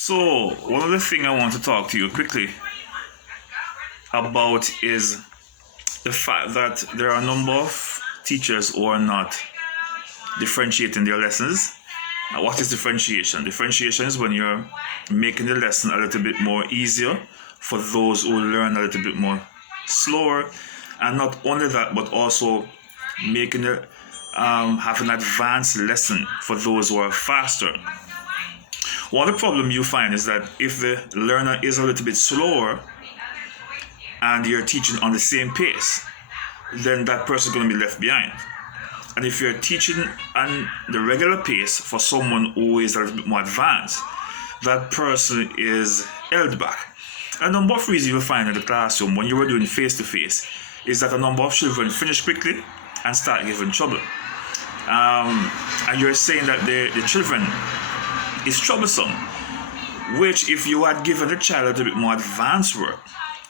So, one of the things I want to talk to you quickly about is the fact that there are a number of teachers who are not differentiating their lessons. What is differentiation? Differentiation is when you're making the lesson a little bit more easier for those who learn a little bit more slower, and not only that, but also making it have an advanced lesson for those who are faster. One of the problem you find is that if the learner is a little bit slower and you're teaching on the same pace, then that person is going to be left behind. And if you're teaching on the regular pace for someone who is a little bit more advanced, that person is held back. A number of reasons you'll find in the classroom when you were doing face-to-face is that a number of children finish quickly and start giving trouble. And you're saying that the children is troublesome, which if you had given the child a little bit more advanced work,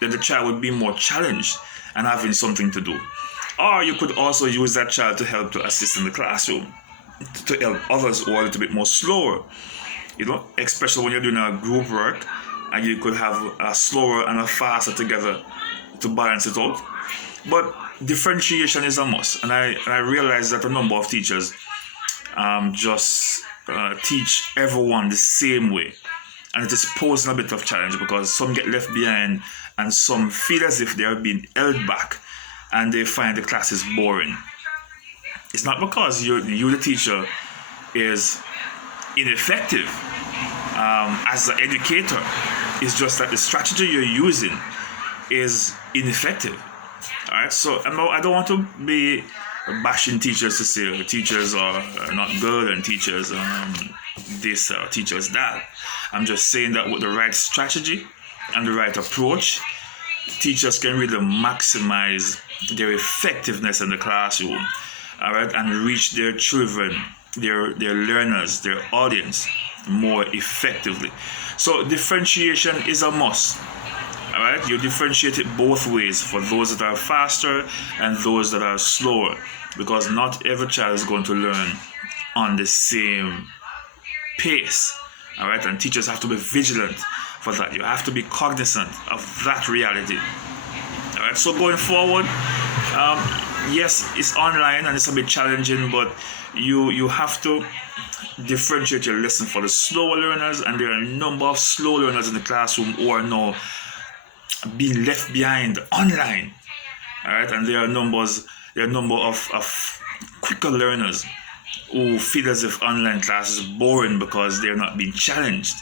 then the child would be more challenged and having something to do. Or you could also use that child to help to assist in the classroom, to help others who are a little bit more slower, especially when you're doing a group work, and you could have a slower and a faster together to balance it out. But differentiation is a must, and I realize that a number of teachers just teach everyone the same way, and it is posing a bit of challenge because some get left behind and some feel as if they are being held back and they find the classes boring. It's not because you the teacher is ineffective as an educator. It's just that the strategy you're using is ineffective. All right, so I don't want to be bashing teachers to say teachers are not good and teachers this or teachers that. I'm just saying that with the right strategy and the right approach, teachers can really maximize their effectiveness in the classroom, all right, and reach their children, their learners, their audience more effectively. So differentiation is a must. All right, you differentiate it both ways for those that are faster and those that are slower, because not every child is going to learn on the same pace. All right, and teachers have to be vigilant for that. You have to be cognizant of that reality. All right, so going forward, yes, it's online and it's a bit challenging, but you have to differentiate your lesson for the slower learners, and there are a number of slow learners in the classroom who are now being left behind online. All right, and there are a number of quicker learners who feel as if online class is boring because they're not being challenged.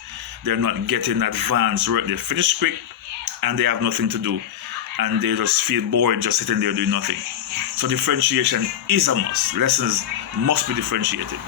They're not getting advanced work. They finish quick and they have nothing to do, and they just feel bored just sitting there doing nothing. So differentiation is a must. Lessons must be differentiated.